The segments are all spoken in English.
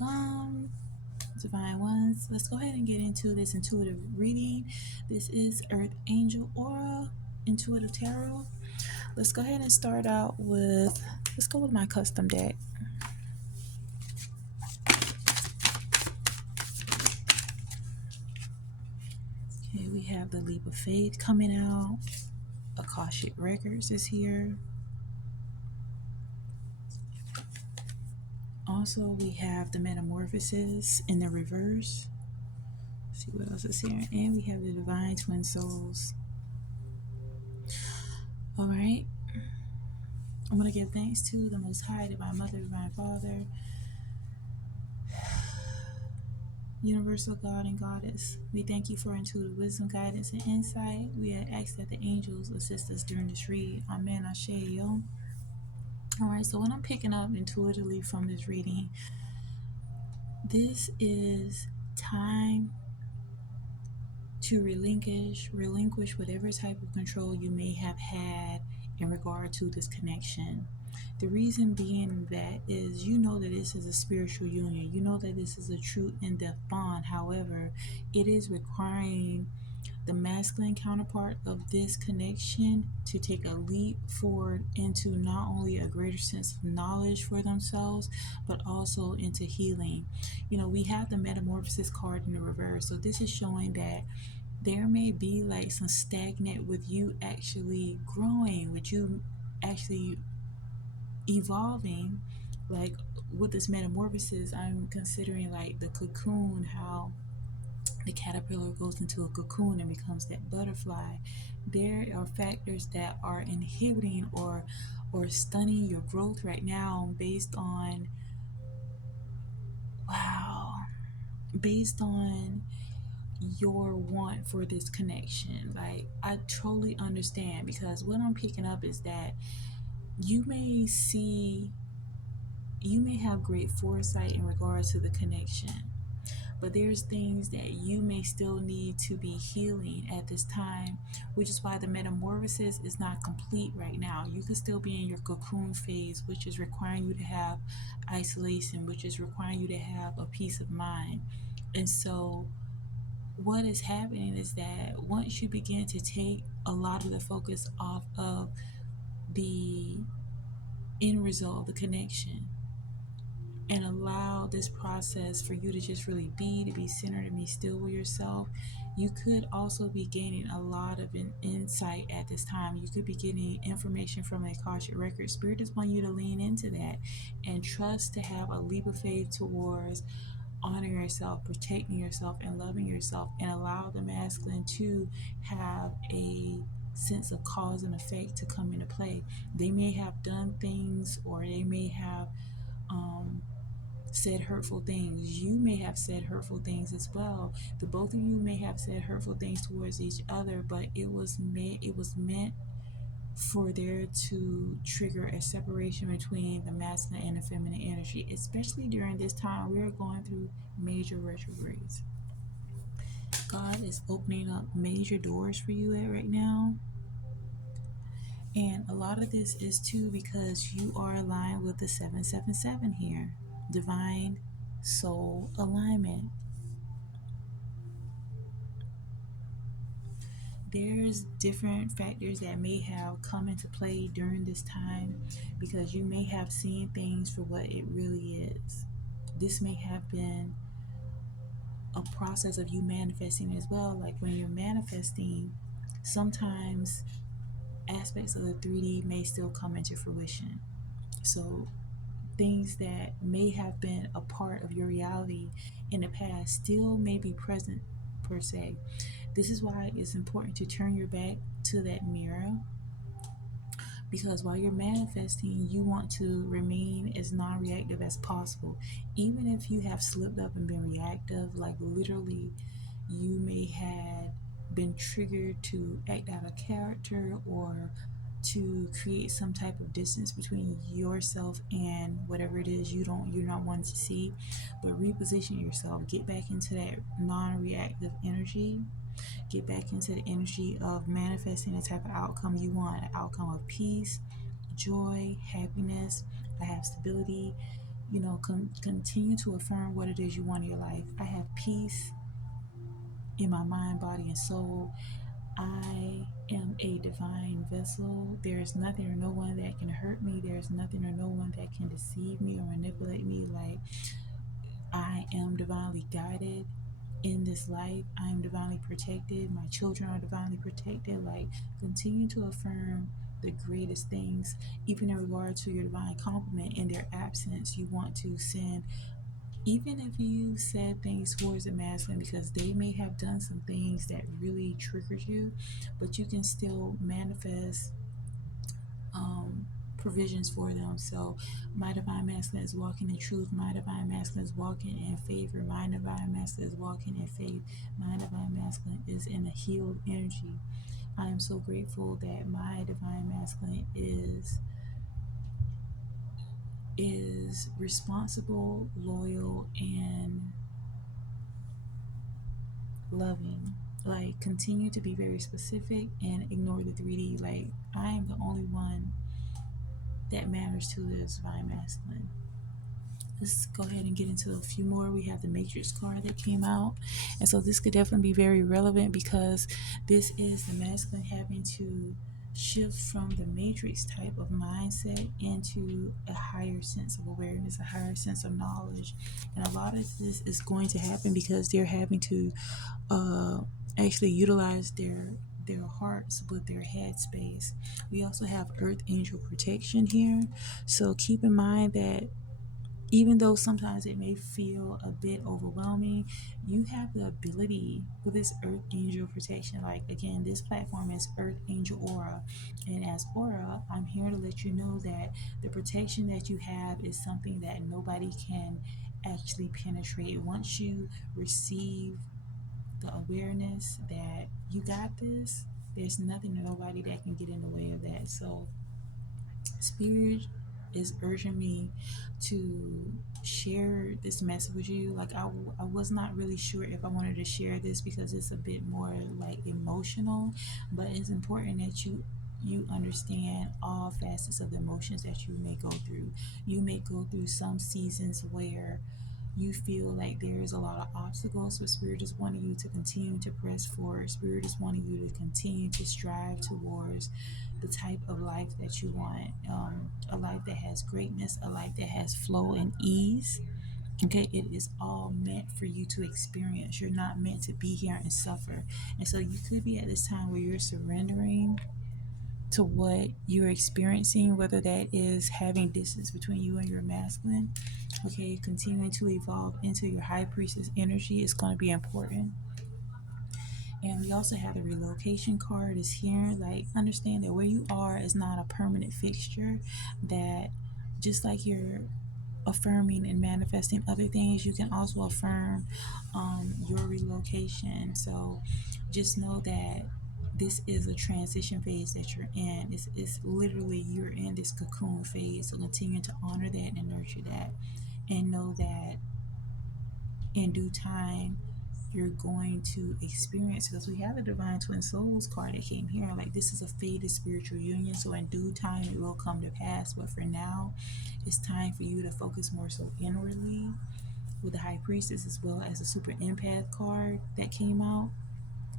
Welcome, Divine Ones. Let's go ahead and get into this intuitive reading. This is Earth Angel Aura Intuitive Tarot. Let's go ahead and start out with, let's go with my custom deck. Okay, we have the Leap of Faith coming out. Akashic Records is here. Also, we have the Metamorphosis in the reverse. Let's see what else is here. And we have the Divine Twin Souls. All right. I'm going to give thanks to the Most High, Divine Mother, Divine Father, Universal God and Goddess. We thank you for intuitive wisdom, guidance, and insight. We ask that the angels assist us during this read. Amen. Ashe, yo. Alright, so what I'm picking up intuitively from this reading, this is time to relinquish whatever type of control you may have had in regard to this connection. The reason being that is you know that this is a spiritual union. You know that this is a true in-depth bond. However, it is requiring the masculine counterpart of this connection to take a leap forward into not only a greater sense of knowledge for themselves, but also into healing. You know, we have the Metamorphosis card in the reverse. So this is showing that there may be like some stagnant with you actually growing, with you actually evolving. Like with this metamorphosis, I'm considering like the cocoon, how the caterpillar goes into a cocoon and becomes that butterfly. There are factors that are inhibiting or stunning your growth right now based on your want for this connection. Like, I totally understand, because what I'm picking up is that you may have great foresight in regards to the connection, but there's things that you may still need to be healing at this time, which is why the metamorphosis is not complete right now. You could still be in your cocoon phase, which is requiring you to have isolation, which is requiring you to have a peace of mind. And so what is happening is that once you begin to take a lot of the focus off of the end result of the connection and allow this process for you to just really to be centered and be still with yourself, you could also be gaining a lot of insight at this time. You could be getting information from the Akashic Record. Spirit just want you to lean into that and trust to have a leap of faith towards honoring yourself, protecting yourself, and loving yourself, and allow the masculine to have a sense of cause and effect to come into play. They may have done things, or they may have said hurtful things. You may have said hurtful things as well. The both of you may have said hurtful things towards each other, but it was meant for there to trigger a separation between the masculine and the feminine energy, especially during this time we're going through major retrogrades. God is opening up major doors for you right now. And a lot of this is too because you are aligned with the 777 here. Divine soul alignment. There's different factors that may have come into play during this time, because you may have seen things for what it really is. This may have been a process of you manifesting as well. Like when you're manifesting, sometimes aspects of the 3D may still come into fruition. So things that may have been a part of your reality in the past still may be present per se. This is why it's important to turn your back to that mirror, because while you're manifesting, you want to remain as non-reactive as possible. Even if you have slipped up and been reactive, like literally you may have been triggered to act out of character or to create some type of distance between yourself and whatever it is you're not wanting to see. But reposition yourself, get back into that non-reactive energy, get back into the energy of manifesting the type of outcome you want, an outcome of peace, joy, happiness. I have stability. Continue to affirm what it is you want in your life. I have peace in my mind, body, and soul. I am a divine vessel. There is nothing or no one that can hurt me. There is nothing or no one that can deceive me or manipulate me. Like, I am divinely guided in this life. I am divinely protected. My children are divinely protected. Like, continue to affirm the greatest things, even in regard to your divine compliment in their absence. You want to send, even if you said things towards the masculine, because they may have done some things that really triggered you, but you can still manifest um, provisions for them. So, my divine masculine is walking in truth. My divine masculine is walking in favor. My divine masculine is walking in faith. My divine masculine is in a healed energy. I am so grateful that my divine masculine is responsible, loyal, and loving. Like, continue to be very specific and ignore the 3D. Like, I am the only one that matters to this divine masculine. Let's go ahead and get into a few more. We have the Matrix card that came out. And so this could definitely be very relevant, because this is the masculine having to shift from the matrix type of mindset into a higher sense of awareness, a higher sense of knowledge. And a lot of this is going to happen because they're having to actually utilize their hearts with their head space. We also have earth angel protection here. So keep in mind that even though sometimes it may feel a bit overwhelming, you have the ability with this earth angel protection. Like, again, this platform is Earth Angel Aura, and as Aura, I'm here to let you know that the protection that you have is something that nobody can actually penetrate. Once you receive the awareness that you got this, there's nothing or nobody that can get in the way of that. So Spirit is urging me to share this message with you. Like, I was not really sure if I wanted to share this because it's a bit more like emotional, but it's important that you understand all facets of the emotions that you may go through. You may go through some seasons where you feel like there is a lot of obstacles, but Spirit is wanting you to continue to press forward. Spirit is wanting you to continue to strive towards the type of life that you want, a life that has greatness, a life that has flow and ease. Okay, it is all meant for you to experience. You're not meant to be here and suffer. And so you could be at this time where you're surrendering to what you're experiencing, whether that is having distance between you and your masculine. Okay, continuing to evolve into your high priestess energy is going to be important. And we also have the relocation card is here. Like, understand that where you are is not a permanent fixture. That just like you're affirming and manifesting other things, you can also affirm your relocation. So just know that this is a transition phase that you're in. It's literally you're in this cocoon phase. So continue to honor that and nurture that, and know that in due time you're going to experience, because we have the divine twin souls card that came here. Like, this is a fated spiritual union, so in due time it will come to pass. But for now, it's time for you to focus more so inwardly with the high priestess, as well as the super empath card that came out.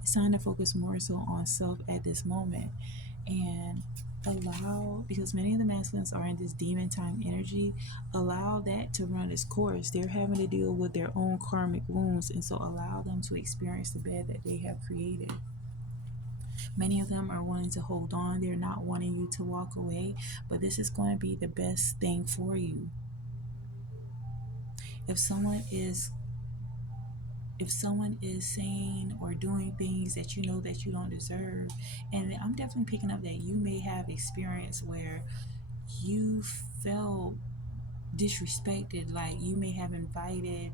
It's time to focus more so on self at this moment, and allow, because many of the masculines are in this demon time energy, allow that to run its course. They're having to deal with their own karmic wounds, and so allow them to experience the bed that they have created. Many of them are wanting to hold on, they're not wanting you to walk away, but this is going to be the best thing for you. if someone is if someone is saying or doing things that you know that you don't deserve, and I'm definitely picking up that you may have experience where you felt disrespected, like you may have invited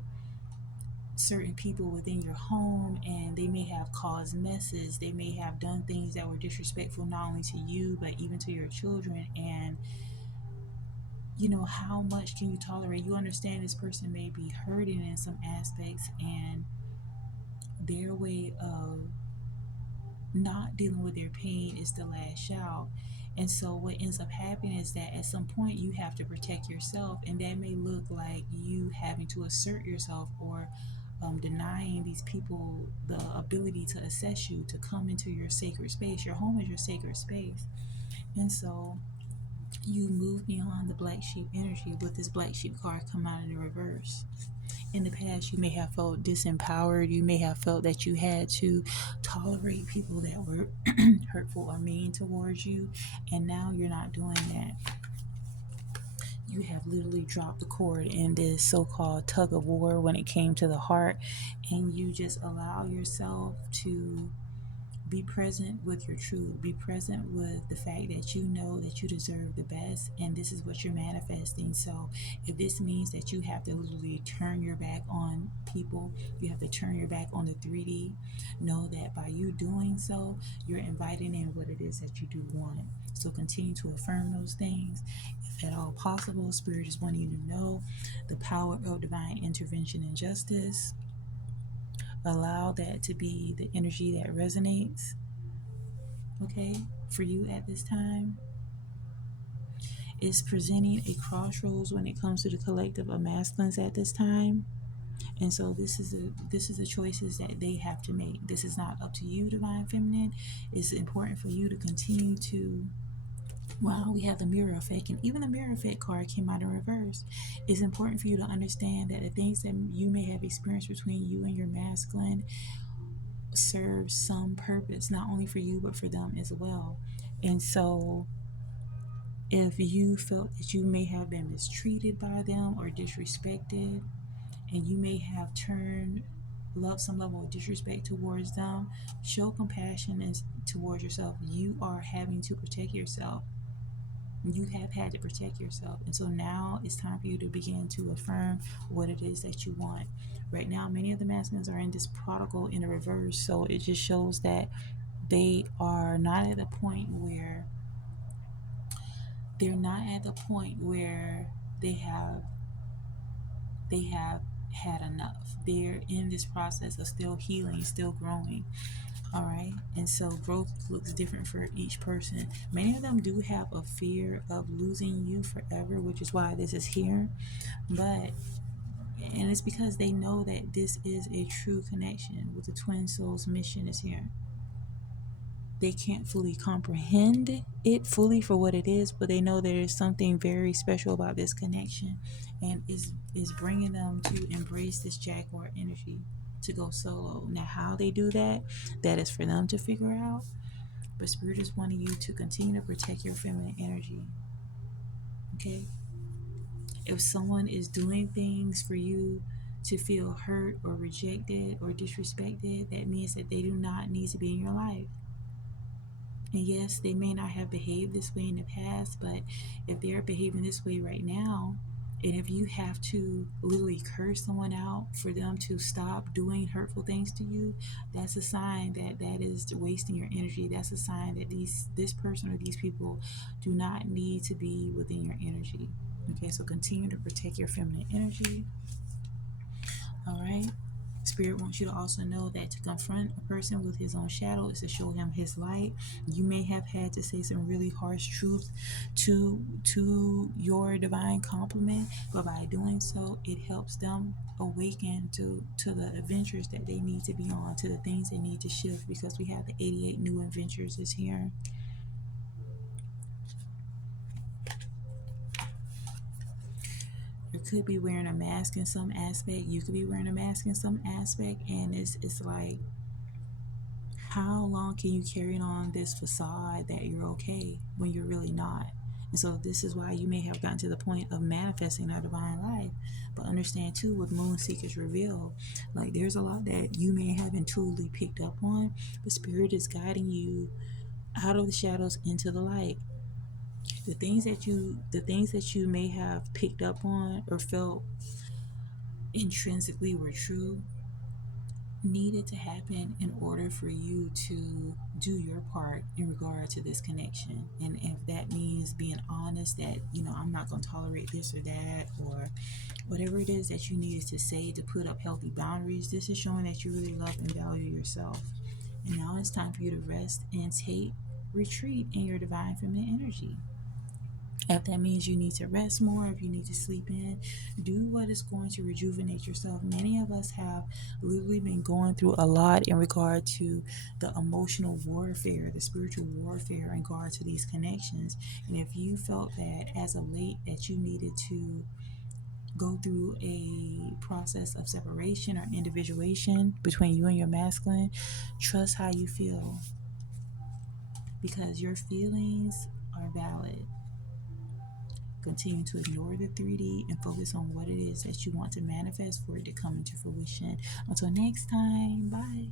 certain people within your home and they may have caused messes, they may have done things that were disrespectful not only to you but even to your children, and how much can you tolerate? You understand this person may be hurting in some aspects, and their way of not dealing with their pain is to lash out. And so what ends up happening is that at some point you have to protect yourself, and that may look like you having to assert yourself, or denying these people the ability to assess you, to come into your sacred space. Your home is your sacred space. And so you move beyond the black sheep energy with this black sheep card come out in the reverse. In the past, you may have felt disempowered. You may have felt that you had to tolerate people that were hurtful or mean towards you. And now you're not doing that. You have literally dropped the cord in this so-called tug of war when it came to the heart. And you just allow yourself to be present with your truth. Be present with the fact that you know that you deserve the best, and this is what you're manifesting. So if this means that you have to literally turn your back on people, you have to turn your back on the 3D, know that by you doing so, you're inviting in what it is that you do want. So continue to affirm those things. If at all possible, Spirit is wanting you to know the power of divine intervention and justice. Allow that to be the energy that resonates, okay, for you at this time. Is presenting a crossroads when it comes to the collective of masculines at this time. And so this is the choices that they have to make. This is not up to you, divine feminine. It's important for you to continue to, wow, we have the mirror effect, and even the mirror effect card came out in reverse. It's important for you to understand that the things that you may have experienced between you and your masculine serve some purpose, not only for you but for them as well. And so if you felt that you may have been mistreated by them or disrespected, and you may have turned love some level of disrespect towards them, show compassion and towards yourself. You are having to protect yourself. You have had to protect yourself. And so now it's time for you to begin to affirm what it is that you want. Right now, many of the masculines are in this prodigal in the reverse. So it just shows that they are not at the point where they have had enough. They're in this process of still healing, still growing. All right. And so growth looks different for each person. Many of them do have a fear of losing you forever, which is why this is here. And it's because they know that this is a true connection with the twin souls. Mission is here. They can't fully comprehend it fully for what it is, but they know there is something very special about this connection, and is bringing them to embrace this Jaguar energy, to go solo. Now, how they do that, that is for them to figure out. But Spirit is wanting you to continue to protect your feminine energy. Okay? If someone is doing things for you to feel hurt or rejected or disrespected, that means that they do not need to be in your life. And yes, they may not have behaved this way in the past, but if they're behaving this way right now, and if you have to literally curse someone out for them to stop doing hurtful things to you, that's a sign that that is wasting your energy. That's a sign that this person or these people do not need to be within your energy. Okay, so continue to protect your feminine energy. All right. Spirit wants you to also know that to confront a person with his own shadow is to show him his light. You may have had to say some really harsh truth to your divine compliment, but by doing so, it helps them awaken to the adventures that they need to be on, to the things they need to shift, because we have the 88 new adventures is here. You could be wearing a mask in some aspect. You could be wearing a mask in some aspect, and it's like, how long can you carry on this facade that you're okay when you're really not? And so this is why you may have gotten to the point of manifesting our divine life. But understand too, with Moon Seekers Reveal, like there's a lot that you may have intuitively picked up on, but Spirit is guiding you out of the shadows into the light. The things that you may have picked up on or felt intrinsically were true needed to happen in order for you to do your part in regard to this connection. And if that means being honest that, I'm not going to tolerate this or that, or whatever it is that you needed to say to put up healthy boundaries, this is showing that you really love and value yourself. And now it's time for you to rest and take retreat in your divine feminine energy. If that means you need to rest more, if you need to sleep in, do what is going to rejuvenate yourself. Many of us have literally been going through a lot in regard to the emotional warfare, the spiritual warfare in regard to these connections. And if you felt that as of late that you needed to go through a process of separation or individuation between you and your masculine, trust how you feel, because your feelings are valid. Continue to ignore the 3D and focus on what it is that you want to manifest for it to come into fruition. Until next time, bye.